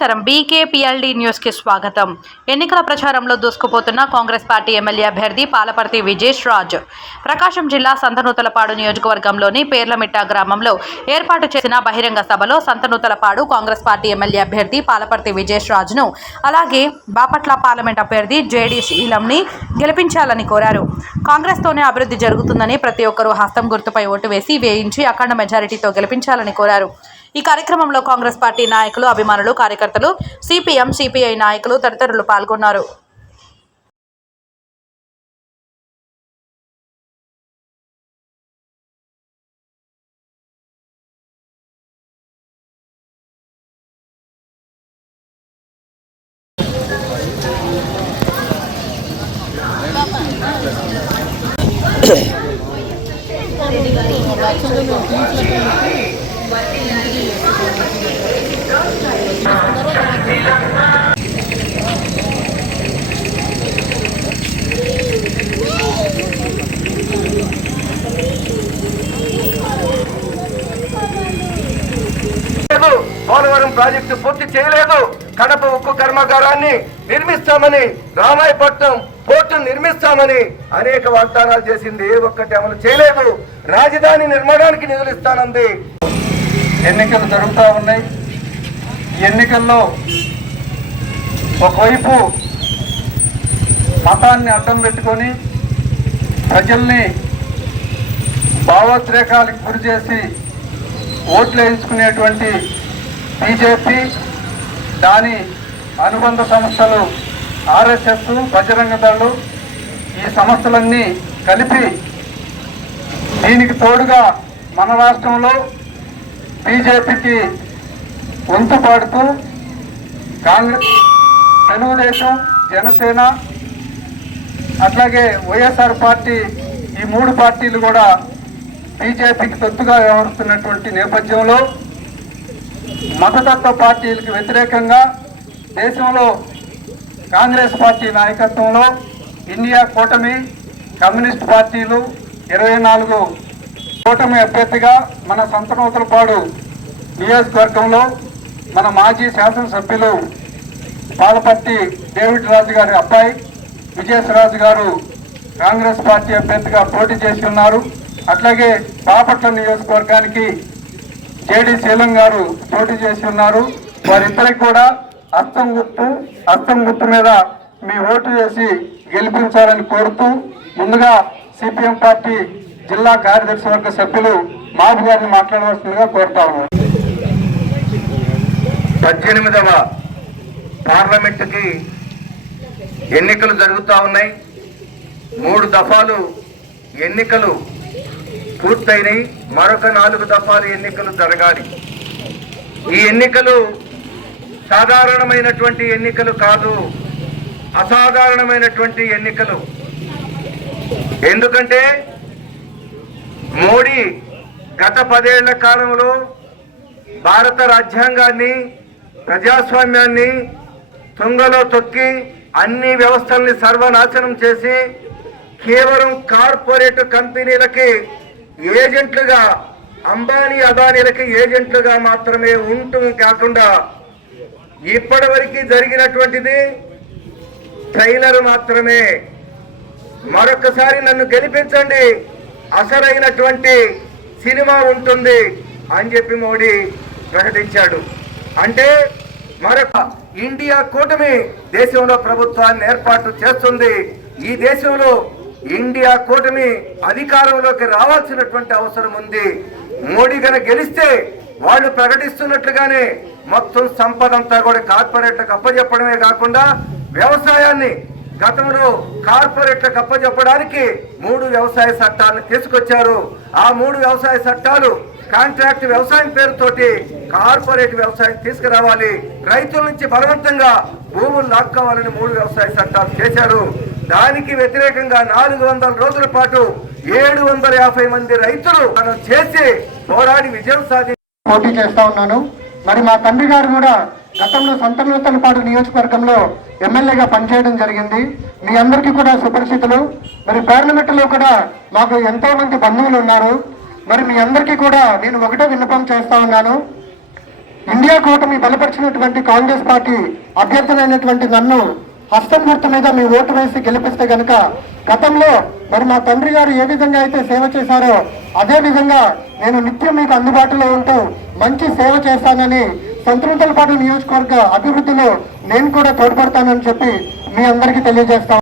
నమస్కారం బీకేపీఎల్డీ న్యూస్కి స్వాగతం. ఎన్నికల ప్రచారంలో దూసుకుపోతున్న కాంగ్రెస్ పార్టీ ఎమ్మెల్యే అభ్యర్థి పాలపర్తి విజేష్ రాజ్ ప్రకాశం జిల్లా సంతనూతలపాడు నియోజకవర్గంలోని పేర్లమిట్ట గ్రామంలో ఏర్పాటు చేసిన బహిరంగ సభలో సంతనూతలపాడు కాంగ్రెస్ పార్టీ ఎమ్మెల్యే అభ్యర్థి పాలపర్తి విజేష్ రాజ్ను అలాగే బాపట్ల పార్లమెంట్ అభ్యర్థి జేడీ శీలంని గెలిపించాలని కోరారు. కాంగ్రెస్తోనే అభివృద్ధి జరుగుతుందని ప్రతి ఒక్కరూ హస్తం గుర్తుపై ఓటు వేసి వేయించి అఖండ మెజారిటీతో గెలిపించాలని కోరారు. ఈ కార్యక్రమంలో కాంగ్రెస్ పార్టీ నాయకులు అభిమానులు కార్యకర్తలు సిపిఎం సిపిఐ నాయకులు తదితరులు పాల్గొన్నారు. లేదు పోలవరం ప్రాజెక్టు పూర్తి చేయలేదు. కడప ఉక్కు కర్మాగారాన్ని నిర్మిస్తామని రామాయపట్నం పోర్టు నిర్మిస్తామని అనేక వాగ్దానాలు చేసింది ఏ ఒక్కటి అమలు చేయలేదు. రాజధాని నిర్మాణానికి నిధులు ఇస్తానంది ఎన్నికలు జరుగుతూ ఉన్నాయి. ఎన్నికల్లో ఒకవైపు మతాన్ని అడ్డం పెట్టుకొని ప్రజల్ని భావోద్రేకాలకు గురి చేసి ఓట్లు వేయించుకునేటువంటి బీజేపీ దాని అనుబంధ సంస్థలు ఆర్ఎస్ఎస్ బజరంగ దళు ఈ సంస్థలన్నీ కలిపి దీనికి తోడుగా మన రాష్ట్రంలో బీజేపీకి వంతు పాడుతూ కాంగ్రెస్ తెలుగుదేశం జనసేన అట్లాగే వైఎస్ఆర్ పార్టీ ఈ మూడు పార్టీలు కూడా బీజేపీకి తొత్తుగా వ్యవహరిస్తున్నటువంటి నేపథ్యంలో మతతత్వ పార్టీలకు వ్యతిరేకంగా దేశంలో కాంగ్రెస్ పార్టీ నాయకత్వంలో ఇండియా కూటమి కమ్యూనిస్ట్ పార్టీలు ఇరవై నాలుగు కూటమి అభ్యర్థిగా మన సంతనూతలపాడు నియోజకవర్గంలో మన మాజీ శాసనసభ్యులు పాలపర్తి డేవిడ్ రాజు గారి అబ్బాయి విజయసరాజు గారు కాంగ్రెస్ పార్టీ అభ్యర్థిగా పోటీ చేసి ఉన్నారు. అట్లాగే బాపట్ల నియోజకవర్గానికి జేడి శీలం గారు పోటీ చేసి ఉన్నారు. వారిద్దరికి కూడా అస్తం గుర్తు అస్తం గుర్తు మీద మీ ఓటు వేసి గెలిపించాలని కోరుతూ ముందుగా సిపిఎం పార్టీ జిల్లా కార్యదర్శి వర్గ సభ్యులు మాధు గారిని మాట్లాడవలసిందిగా కోరుతాము పద్దెనిమిదవ పార్లమెంటుకి ఎన్నికలు జరుగుతూ ఉన్నాయి. మూడు దఫాలు ఎన్నికలు పూర్తయినాయి. మరొక నాలుగు దఫాలు ఎన్నికలు జరగాలి. ఈ ఎన్నికలు సాధారణమైనటువంటి ఎన్నికలు కాదు అసాధారణమైనటువంటి ఎన్నికలు. ఎందుకంటే మోడీ గత పదేళ్ళ కాలంలో భారత రాజ్యాంగాన్ని ప్రజాస్వామ్యాన్ని తుంగలో తొక్కి అన్ని వ్యవస్థల్ని సర్వనాశనం చేసి కేవలం కార్పొరేట్ కంపెనీలకి ఏజెంట్లుగా అంబానీ అదానీలకి ఏజెంట్లుగా మాత్రమే ఉంటూ కాకుండా ఇప్పటివరకు జరిగినటువంటిది ట్రైలర్ మాత్రమే. మరొకసారి నన్ను గెలిపించండి. అసలైనటువంటి సినిమా ఉంటుంది అని చెప్పి మోడీ ప్రకటించాడు. అంటే మరొక ఇండియా కూటమి దేశంలో ప్రభుత్వాన్ని ఏర్పాటు చేస్తుంది. ఈ దేశంలో ఇండియా కూటమి అధికారంలోకి రావాల్సినటువంటి అవసరం ఉంది. మోడీ గన గెలిస్తే వాళ్ళు ప్రకటిస్తున్నట్లుగానే మొత్తం సంపద అంతా కూడా కార్పొరేట్లకు అప్పచెప్పడమే కాకుండా వ్యవసాయాన్ని గతంలో కార్పొరేట్లకు అప్పచెప్పడానికి మూడు వ్యవసాయ చట్టాలను తీసుకొచ్చారు. ఆ మూడు వ్యవసాయ చట్టాలు కాంట్రాక్ట్ వ్యవసాయం పేరుతోటి కార్పొరేట్ వ్యవసాయం తీసుకురావాలి. రైతుల నుంచి బలవంతంగా భూములు లాక్కోవాలని మూడు వ్యవసాయ చట్టాలు చేశారు. దానికి వ్యతిరేకంగా నాలుగు వందల రోజుల పాటు ఏడు వందల యాభై మంది రైతులు మనం చేసి పోరాడి విజయం సాధి పోటీ చేస్తా ఉన్నాను. మరి మా తండ్రి గారు కూడా గతంలో సంతనూతనపాడు నియోజకవర్గంలో ఎమ్మెల్యేగా పనిచేయడం జరిగింది. మీ అందరికీ కూడా సుపరిచితులు. మరి పార్లమెంటులో కూడా మాకు ఎంతో మంది బంధువులు ఉన్నారు. మరి మీ అందరికీ కూడా నేను ఒకటే విన్నపం చేస్తా ఉన్నాను. ఇండియా కూటమి బలపరిచినటువంటి కాంగ్రెస్ పార్టీ అభ్యర్థులైనటువంటి నన్ను హస్తం గుర్తు మీద మీ ఓటు వేసి గెలిపిస్తే గనక గతంలో మరి మా తండ్రి గారు ఏ విధంగా అయితే సేవ చేశారో అదే విధంగా నేను నిత్యం మీకు అందుబాటులో ఉంటూ మంచి సేవ చేస్తానని సంతృప్తులపాటు నియోజకవర్గ అభివృద్ధిలో నేను కూడా తోడ్పడతానని చెప్పి మీ అందరికీ తెలియజేస్తాను